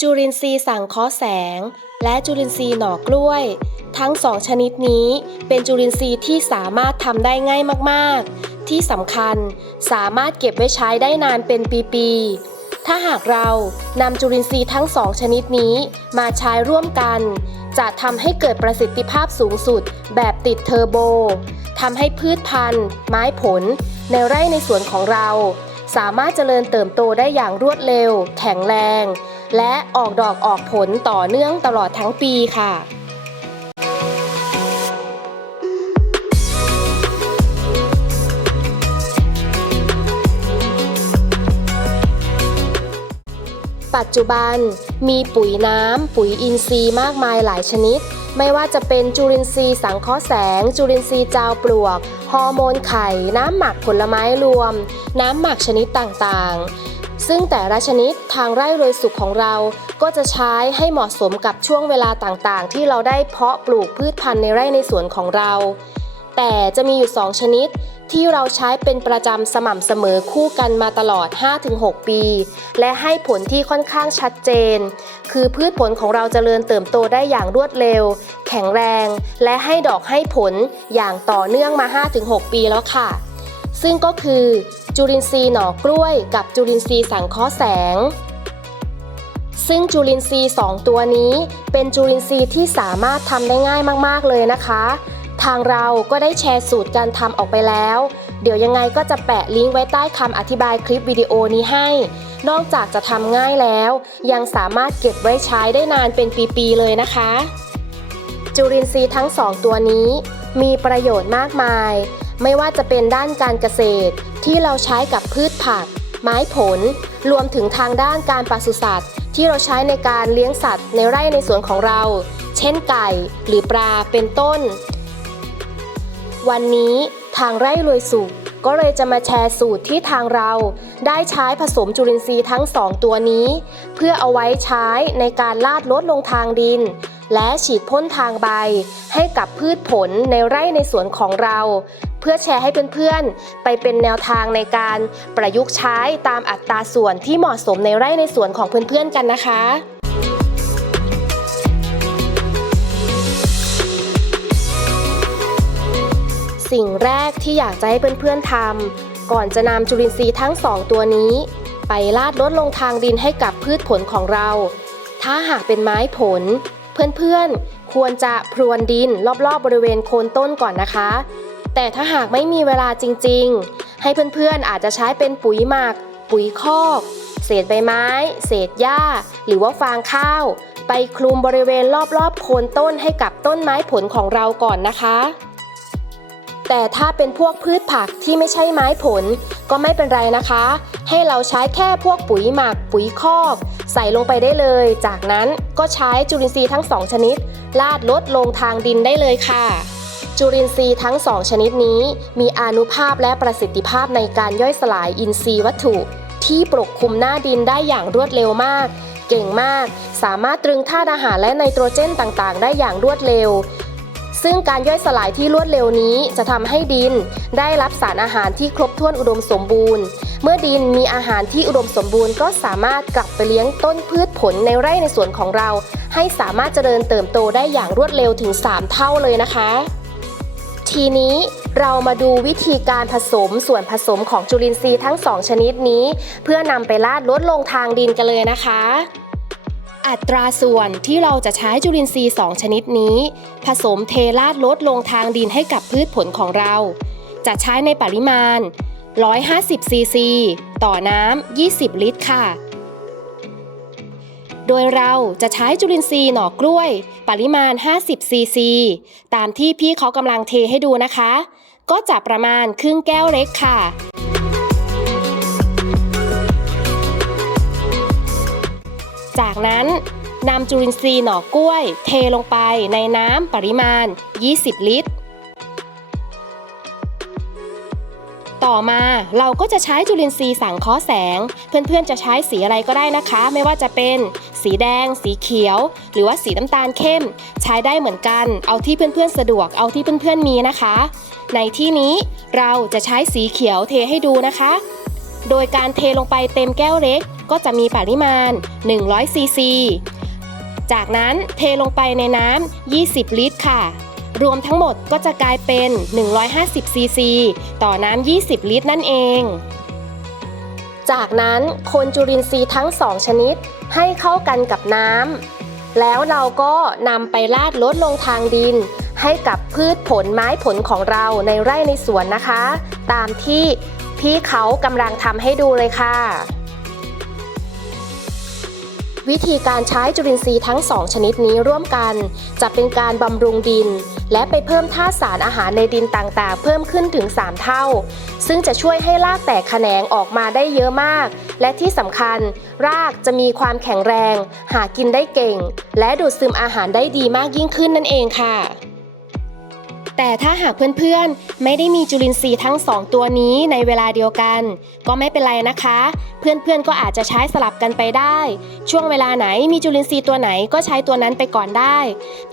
จุลินทรีย์สังเคราะห์แสง และจุลินทรีย์หน่อกล้วย ทั้งสองชนิดนี้เป็นจุลินทรีย์ที่สามารถทำได้ง่ายมากๆ ที่สำคัญสามารถเก็บไว้ใช้ได้นานเป็นปีๆ ถ้าหากเรานำจุลินทรีย์ทั้งสองชนิดนี้มาใช้ร่วมกัน จะทำให้เกิดประสิทธิภาพสูงสุดแบบติดเทอร์โบทำให้พืชพันธุ์ ไม้ผล ในไร่ในสวนของเรา สามารถเจริญเติบโตได้อย่างรวดเร็ว แข็งแรง และออกดอกออกผลต่อเนื่องตลอดทั้งปีค่ะปัจจุบันมีปุ๋ยน้ำ ปุ๋ยอินทรีย์มากมายหลายชนิด ไม่ว่าจะเป็นจุลินทรีย์สังเคราะห์แสง จุลินทรีย์จาวปลวก ฮอร์โมนไข่ น้ำหมักผลไม้รวม น้ำหมักชนิดต่างๆ ซึ่งแต่ละชนิดทางไร่รวยสุขของเรา ก็จะใช้ให้เหมาะสมกับช่วงเวลาต่างๆ ที่เราได้เพาะปลูกพืชพันธุ์ในไร่ในสวนของเรา แต่จะมีอยู่ 2 ชนิด ที่เราใช้เป็นประจำสม่ำเสมอคู่กันมาตลอด 5-6 ปี และให้ผลที่ค่อนข้างชัดเจน คือพืชผลของเราจเจริญเติบโตได้อย่างรวดเร็ว แข็งแรง และให้ดอกให้ผลอย่างต่อเนื่องมา 5-6 ปีแล้วค่ะ ซึ่งก็คือ จุลินทรีย์หน่อกล้วย กับจุลินทรีย์สังเคราะห์แสง ซึ่งจุลินทรีย์ 2 ตัวนี้ เป็นจุลินทรีย์ที่สามารถทำได้ง่ายมากๆเลยนะคะ ทางเราก็ได้แชร์สูตรการทำออกไปแล้ว เดี๋ยวยังไงก็จะแปะลิงก์ไว้ใต้คำอธิบายคลิปวิดีโอนี้ให้ นอกจากจะทำง่ายแล้ว ยังสามารถเก็บไว้ใช้ได้นานเป็นปีๆเลยนะคะ จุลินทรีย์ทั้ง 2 ตัวนี้ มีประโยชน์มากมาย ไม่ว่าจะเป็นด้านการเกษตรที่เราใช้กับพืชผัก ไม้ผล รวมถึงทางด้านการปศุสัตว์ ที่เราใช้ในการเลี้ยงสัตว์ในไร่ในสวนของเรา เช่นไก่หรือปลาเป็นต้น วันนี้ทางไร่รวยสุขก็เลยจะมาแชร์สูตรที่ทางเรา ได้ใช้ผสมจุลินทรีย์ทั้ง 2 ตัวนี้ เพื่อเอาไว้ใช้ในการลาดลดลงทางดิน และฉีดพ่นทางใบ ให้กับพืชผลในไร่ในสวนของเรา เพื่อแชร์ให้เพื่อนๆ ไปเป็นแนวทางในการประยุกต์ใช้ตามอัตราส่วนที่เหมาะสมในไร่ในสวนของเพื่อนๆกันนะคะสิ่งแรกที่อยากจะให้เพื่อนๆทำก่อนจะนำจุลินทรีย์ทั้งสองตัวนี้ ไปลาดลดลงทางดินให้กับพืชผลของเรา ถ้าหากเป็นไม้ผล เพื่อนๆ ควรจะพรวนดินรอบๆบริเวณโคนต้นก่อนนะคะ แต่ถ้าหากไม่มีเวลาจริงๆ ให้เพื่อนๆอาจจะใช้เป็นปุ๋ยหมัก ปุ๋ยคอก เศษใบไม้ เศษหญ้า หรือว่าฟางข้าว ไปคลุมบริเวณรอบๆโคนต้นให้กับต้นไม้ผลของเราก่อนนะคะ แต่ถ้าเป็นพวกพืชผักที่ไม่ใช่ไม้ผล ก็ไม่เป็นไรนะคะ ให้เราใช้แค่พวกปุ๋ยหมัก ปุ๋ยคอก ใส่ลงไปได้เลย จากนั้นก็ใช้จุลินทรีย์ทั้งสองชนิดลาดลดลงทางดินได้เลยค่ะ จุลินทรีย์ทั้งสองชนิดนี้ มีอานุภาพและประสิทธิภาพในการย่อยสลายอินทรีย์วัตถุ ที่ปกคลุมหน้าดินได้อย่างรวดเร็วมาก เก่งมาก สามารถตรึงธาตุอาหารและไนโตรเจนต่างๆ ได้อย่างรวดเร็ว ซึ่งการย่อยสลายที่รวดเร็วนี้จะทำให้ดิน ได้รับสารอาหารที่ครบถ้วนอุดมสมบูรณ์ เมื่อดินมีอาหารที่อุดมสมบูรณ์ก็สามารถกลับไปเลี้ยงต้นพืชผลในไร่ในสวนของเรา ให้สามารถเจริญเติบโตได้อย่างรวดเร็วถึง 3 เท่าเลยนะคะ ทีนี้เรามาดูวิธีการผสมส่วนผสมของจุลินทรีย์ทั้ง 2 ชนิดนี้ เพื่อนำไปลาดลดลงทางดินกันเลยนะคะ อัตราส่วนที่เราจะใช้จุลินทรีย์ 2 ชนิดนี้ ผสมเทราดลดลงทางดินให้กับพืชผลของเรา จะใช้ในปริมาณ 150 ซีซี ต่อน้ำ 20 ลิตรค่ะ โดยเราจะใช้จุลินทรีย์หน่อกล้วย ปริมาณ 50 ซีซี ตามที่พี่เขากำลังเทให้ดูนะคะ ก็จะประมาณครึ่งแก้วเล็กค่ะ จากนั้นนำจุลินทรีย์หน่อกล้วย เทลงไปในน้ำปริมาณ 20 ลิตร ต่อมาเราก็จะใช้จุลินทรีย์สังเคราะห์แสง เพื่อนๆจะใช้สีอะไรก็ได้นะคะ ไม่ว่าจะเป็นสีแดง สีเขียว หรือว่าสีน้ำตาลเข้ม ใช้ได้เหมือนกัน เอาที่เพื่อนๆสะดวกเอาที่เพื่อนๆมีนะคะ ในที่นี้เราจะใช้สีเขียวเทให้ดูนะคะ โดยการเทลงไปเต็มแก้วเล็ก ก็จะมีปริมาณ 100 ซีซี จากนั้นเทลงไปในน้ำ 20 ลิตรค่ะ รวมทั้งหมดก็จะกลายเป็น 150 ซีซี ต่อน้ำ 20 ลิตรนั่นเอง จากนั้นคนจุลินทรีย์ทั้ง 2 ชนิดให้เข้ากันกับน้ำ แล้วเราก็นำไปราดลดลงทางดิน ให้กับพืชผลไม้ผลของเราในไร่ในสวนนะคะ ตามที่ พี่เขากำลังทำให้ดูเลยค่ะ วิธีการใช้จุลินทรีย์ทั้ง2ชนิดนี้ร่วมกัน จะเป็นการบำรุงดิน และไปเพิ่มธาตุสารอาหารในดินต่างๆ เพิ่มขึ้นถึง 3 เท่า ซึ่งจะช่วยให้รากแตกแขนงออกมาได้เยอะมาก และที่สำคัญ รากจะมีความแข็งแรง หากินได้เก่ง และดูดซึมอาหารได้ดีมากยิ่งขึ้นนั่นเองค่ะ แต่ถ้าหากเพื่อนๆ ไม่ได้มีจุลินทรีย์ทั้ง 2 ตัวนี้ในเวลาเดียวกัน ก็ไม่เป็นไรนะคะ เพื่อนๆก็อาจจะใช้สลับกันไปได้ ช่วงเวลาไหนมีจุลินทรีย์ตัวไหนก็ใช้ตัวนั้นไปก่อนได้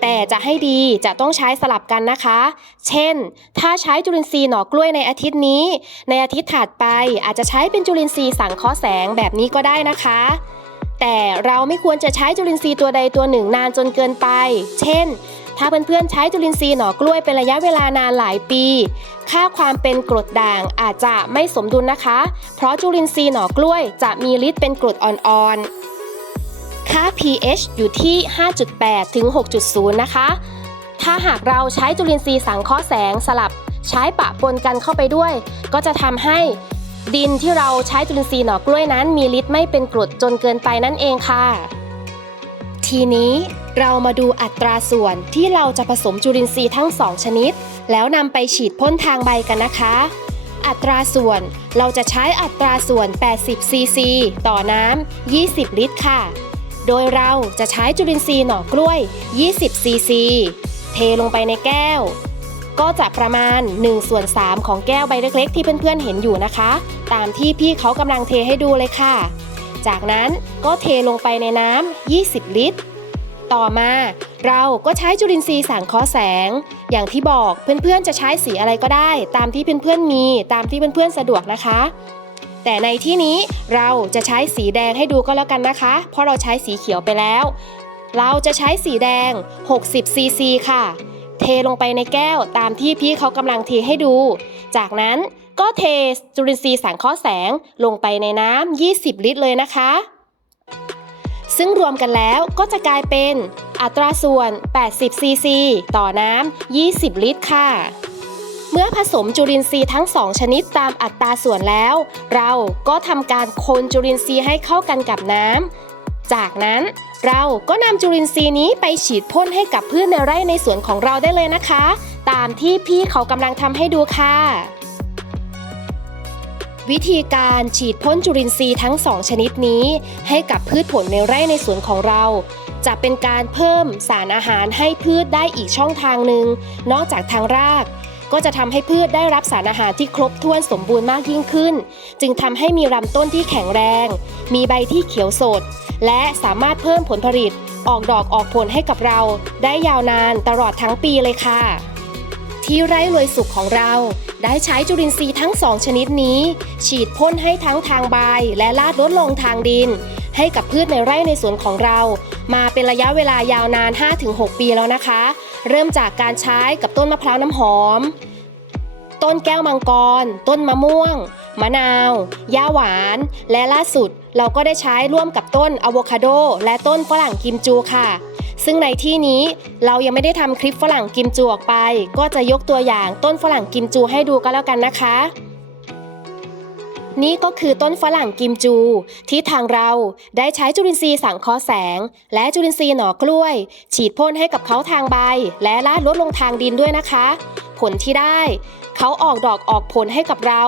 แต่จะให้ดีจะต้องใช้สลับกันนะคะ เช่น ถ้าใช้จุลินทรีย์หน่อกล้วยในอาทิตย์นี้ ในอาทิตย์ถัดไปอาจจะใช้เป็นจุลินทรีย์สังเคราะห์แสงแบบนี้ก็ได้นะคะแต่เราไม่ควรจะใช้จุลินทรีย์ตัวใดตัวหนึ่งนานจนเกินไป เช่น ถ้าเพื่อนๆใช้จุลินทรีย์หน่อกล้วยเป็นระยะเวลานานหลายปี ค่าความเป็นกรดด่างอาจจะไม่สมดุลนะคะ เพราะจุลินทรีย์หน่อกล้วยจะมีฤทธิ์เป็นกรดอ่อนๆ ค่า pH อยู่ที่ 5.8 ถึง 6.0 นะคะ ถ้าหากเราใช้จุลินทรีย์สังเคราะห์แสงสลับใช้ปะปนกันเข้าไปด้วย ก็จะทำให้ดินที่เราใช้จุลินทรีย์หน่อกล้วยนั้น มีฤทธิ์ไม่เป็นกรดจนเกินไปนั่นเองค่ะ ทีนี้ เรามาดูอัตราส่วนที่เราจะผสมจุลินทรีย์ทั้ง 2 ชนิด แล้วนำไปฉีดพ่นทางใบกันนะคะ อัตราส่วนเราจะใช้อัตราส่วน 80 ซีซี ต่อน้ำ 20 ลิตรค่ะ โดยเราจะใช้จุลินทรีย์หน่อกล้วย 20 ซีซี เทลงไปในแก้ว ก็จะประมาณ1ส่วน3ของแก้วใบเล็กๆ ที่เพื่อนๆเห็นอยู่นะคะ ตามที่พี่เขากำลังเทให้ดูเลยค่ะ จากนั้นก็เทลงไปในน้ำ 20 ลิตร ต่อมา เราก็ใช้จุลินทรีย์สังเคราะห์แสง อย่างที่บอกเพื่อนๆจะใช้สีอะไรก็ได้ ตามที่เพื่อนๆมีตามที่เพื่อนๆสะดวกนะคะ แต่ในที่นี้เราจะใช้สีแดงให้ดูก็แล้วกันนะคะ เพราะเราใช้สีเขียวไปแล้ว เราจะใช้สีแดง 60 ซีซีค่ะ เทลงไปในแก้วตามที่พี่เขากำลังเทให้ดู จากนั้นก็เทจุลินทรีย์สังเคราะห์แสงลงไปในน้ำ20 ลิตรเลยนะคะ ซึ่งรวมกันแล้วก็จะกลายเป็นอัตราส่วน 80 ซีซี ต่อน้ำ 20 ลิตรค่ะ เมื่อผสมจุลินทรีย์ทั้ง 2 ชนิดตามอัตราส่วนแล้ว เราก็ทำการคนจุลินทรีย์ให้เข้ากันกับน้ำ จากนั้นเราก็นำจุลินทรีย์นี้ไปฉีดพ่นให้กับพืชในไร่ในสวนของเราได้เลยนะคะ ตามที่พี่เขากำลังทำให้ดูค่ะ วิธีการฉีดพ่นจุลินทรีย์ทั้ง 2 ชนิดนี้ ให้กับพืชผลในไร่ในสวนของเรา จะเป็นการเพิ่มสารอาหารให้พืชได้อีกช่องทางหนึ่งนอกจากทางราก ก็จะทำให้พืชได้รับสารอาหารที่ครบถ้วนสมบูรณ์มากยิ่งขึ้น จึงทำให้มีลำต้นที่แข็งแรง มีใบที่เขียวสด และสามารถเพิ่มผลผลิต ออกดอกออกผลให้กับเรา ได้ยาวนานตลอดทั้งปีเลยค่ะ ที่ไร่รวยสุขของเรา ได้ใช้จุลินทรีย์ทั้งสองชนิดนี้ ฉีดพ่นให้ทั้งทางใบและลาดลดลงทางดิน ให้กับพืชในไร่ในสวนของเรา มาเป็นระยะเวลายาวนาน 5-6 ปีแล้วนะคะ เริ่มจากการใช้กับต้นมะพร้าวน้ำหอม ต้นแก้วมังกร ต้นมะม่วง มะนาว ย่าหวาน และล่าสุด เราก็ได้ใช้ร่วมกับต้นอะโวคาโดและต้นฝรั่งกิมจูค่ะ ซึ่งในที่นี้เรายังไม่ได้ทำคลิปฝรั่งกิมจูออกไป ก็จะยกตัวอย่างต้นฝรั่งกิมจูให้ดูก็แล้วกันนะคะ นี่ก็คือต้นฝรั่งกิมจู ที่ทางเราได้ใช้จุลินทรีย์สังเคราะห์แสง และจุลินทรีย์หน่อกล้วย ฉีดพ่นให้กับเขาทางใบ และลาดลดลงทางดินด้วยนะคะ ผลที่ได้ เขาออกดอกออกผลให้กับเรา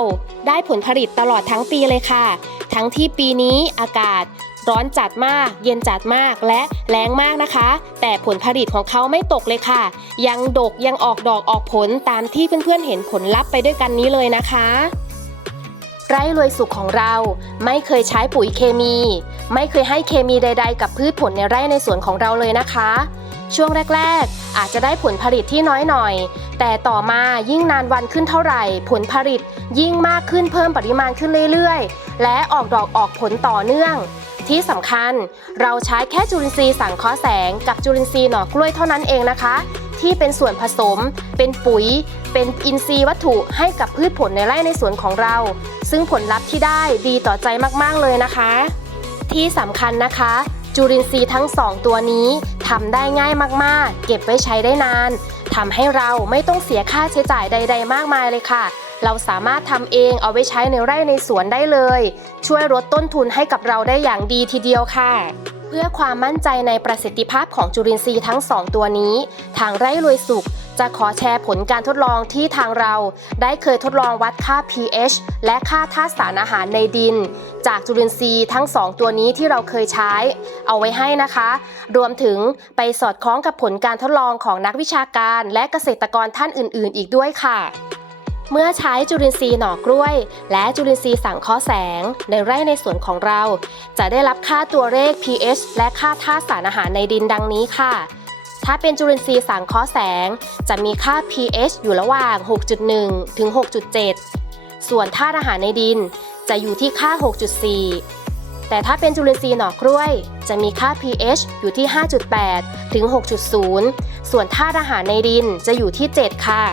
ได้ผลผลิตตลอดทั้งปีเลยค่ะ ทั้งที่ปีนี้อากาศ ร้อนจัดมาก เย็นจัดมากและแรงมากนะคะ แต่ผลผลิตของเขาไม่ตกเลยค่ะ ยังดกยังออกดอกออกผลตามที่เพื่อนๆเห็นผลลัพธ์ไปด้วยกันนี้เลยนะคะไร่รวยสุขของเราไม่เคยใช้ปุ๋ยเคมี ไม่เคยให้เคมีใด ๆ กับพืชผลในไร่ในสวนของเราเลยนะคะ ช่วงแรก ๆ อาจจะได้ผลผลิตที่น้อยหน่อย แต่ต่อมายิ่งนานวันขึ้นเท่าไหร่ ผลผลิตยิ่งมากขึ้นเพิ่มปริมาณขึ้นเรื่อยๆ และออกดอกออกผลต่อเนื่อง ที่สำคัญเราใช้แค่จุลินทรีย์สังเคราะห์แสง กับจุลินทรีย์หน่อกล้วยเท่านั้นเองนะคะ ที่เป็นส่วนผสม เป็นปุ๋ย เป็นอินทรีย์วัตถุให้กับพืชผลในไร่ในสวนของเรา ซึ่งผลลัพธ์ที่ได้ดีต่อใจมากๆเลยนะคะ ที่สำคัญนะคะจุลินทรีย์ทั้ง 2 ตัวนี้ ทำได้ง่ายมากๆ เก็บไว้ใช้ได้นานทำให้เราไม่ต้องเสียค่าใช้จ่ายใด ๆ มากมายเลยค่ะ เราสามารถทำเองเอาไว้ใช้ในไร่ในสวนได้เลย ช่วยลดต้นทุนให้กับเราได้อย่างดีทีเดียวค่ะเพื่อความมั่นใจในประสิทธิภาพของจุลินทรีย์ทั้ง 2 ตัวนี้ ทางไร่รวยสุข จะขอแชร์ผลการทดลองที่ทางเราได้เคยทดลองวัดค่า pH และค่าธาตุสารอาหารในดิน จากจุลินทรีย์ทั้ง 2 ตัวนี้ที่เราเคยใช้ เอาไว้ให้นะคะ รวมถึงไปสอดคล้องกับผลการทดลองของนักวิชาการและเกษตรกรท่านอื่น ๆ อีกด้วยค่ะเมื่อใช้จุลินทรีย์หน่อกล้วย และจุลินทรีย์สังเคราะห์แสง ในไร่ในสวนของเรา จะได้รับค่าตัวเลข pH และค่าธาตุสารอาหารในดินดังนี้ค่ะ ถ้าเป็นจุลินทรีย์สังเคราะห์แสง จะมีค่า pH อยู่ระหว่าง 6.1 ถึง 6.7 ส่วนธาตุอาหารในดินจะอยู่ที่ค่า 6.4 แต่ถ้าเป็นจุลินทรีย์หน่อกล้วย จะมีค่า pH อยู่ที่ 5.8 ถึง 6.0 ส่วนธาตุอาหารในดินจะอยู่ที่ 7 ค่ะ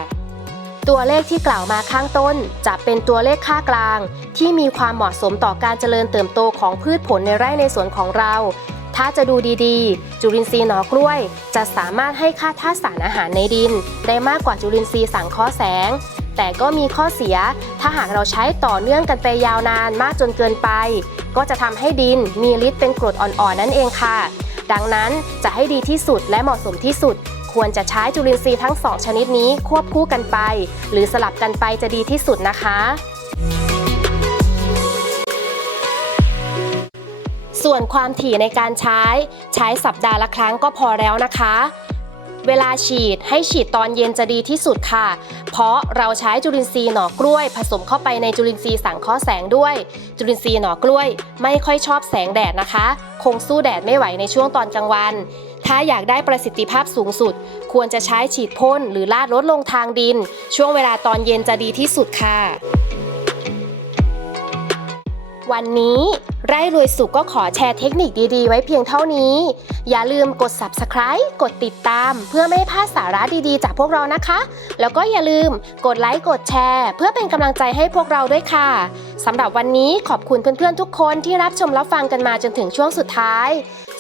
ตัวเลขที่กล่าวมาข้างต้น จะเป็นตัวเลขค่ากลาง ที่มีความเหมาะสมต่อการเจริญเติบโตของพืชผลในไร่ในสวนของเรา ถ้าจะดูดีๆ จุลินทรีย์หนอกล้วย จะสามารถให้ค่าธาตุสารอาหารในดิน ได้มากกว่าจุลินทรีย์สังเคราะห์แสง แต่ก็มีข้อเสีย ถ้าหากเราใช้ต่อเนื่องกันไปยาวนานมากจนเกินไป ก็จะทำให้ดินมีฤทธิ์เป็นกรดอ่อนๆนั่นเองค่ะ ดังนั้นจะให้ดีที่สุดและเหมาะสมที่สุด ควรจะใช้จุลินทรีย์ทั้ง2ชนิดนี้ควบคู่กันไป หรือสลับกันไปจะดีที่สุดนะคะ ส่วนความถี่ในการใช้ ใช้สัปดาห์ละครั้งก็พอแล้วนะคะ เวลาฉีดให้ฉีดตอนเย็นจะดีที่สุดค่ะ เพราะเราใช้จุลินทรีย์หน่อกล้วย ผสมเข้าไปในจุลินทรีย์สังเคราะห์แสงด้วย จุลินทรีย์หน่อกล้วย ไม่ค่อยชอบแสงแดดนะคะ คงสู้แดดไม่ไหวในช่วงตอนกลางวัน ถ้าอยากได้ประสิทธิภาพสูงสุด ควรจะใช้ฉีดพ่นหรือลาดลดลงทางดิน ช่วงเวลาตอนเย็นจะดีที่สุดค่ะวันนี้ ไร่รวยสุขก็ขอแชร์เทคนิคดีๆ ไว้เพียงเท่านี้ อย่าลืมกด subscribe กดติดตาม เพื่อไม่ให้พลาดสาระดีๆ จากพวกเรานะคะ แล้วก็อย่าลืมกดไลค์กดแชร์ เพื่อเป็นกำลังใจให้พวกเราด้วยค่ะสำหรับวันนี้ขอบคุณเพื่อนๆทุกคนที่รับชมรับฟังกันมาจนถึงช่วงสุดท้าย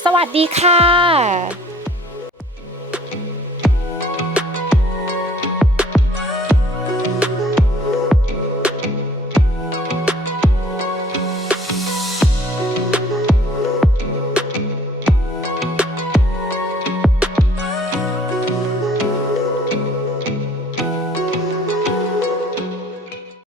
สวัสดีค่ะ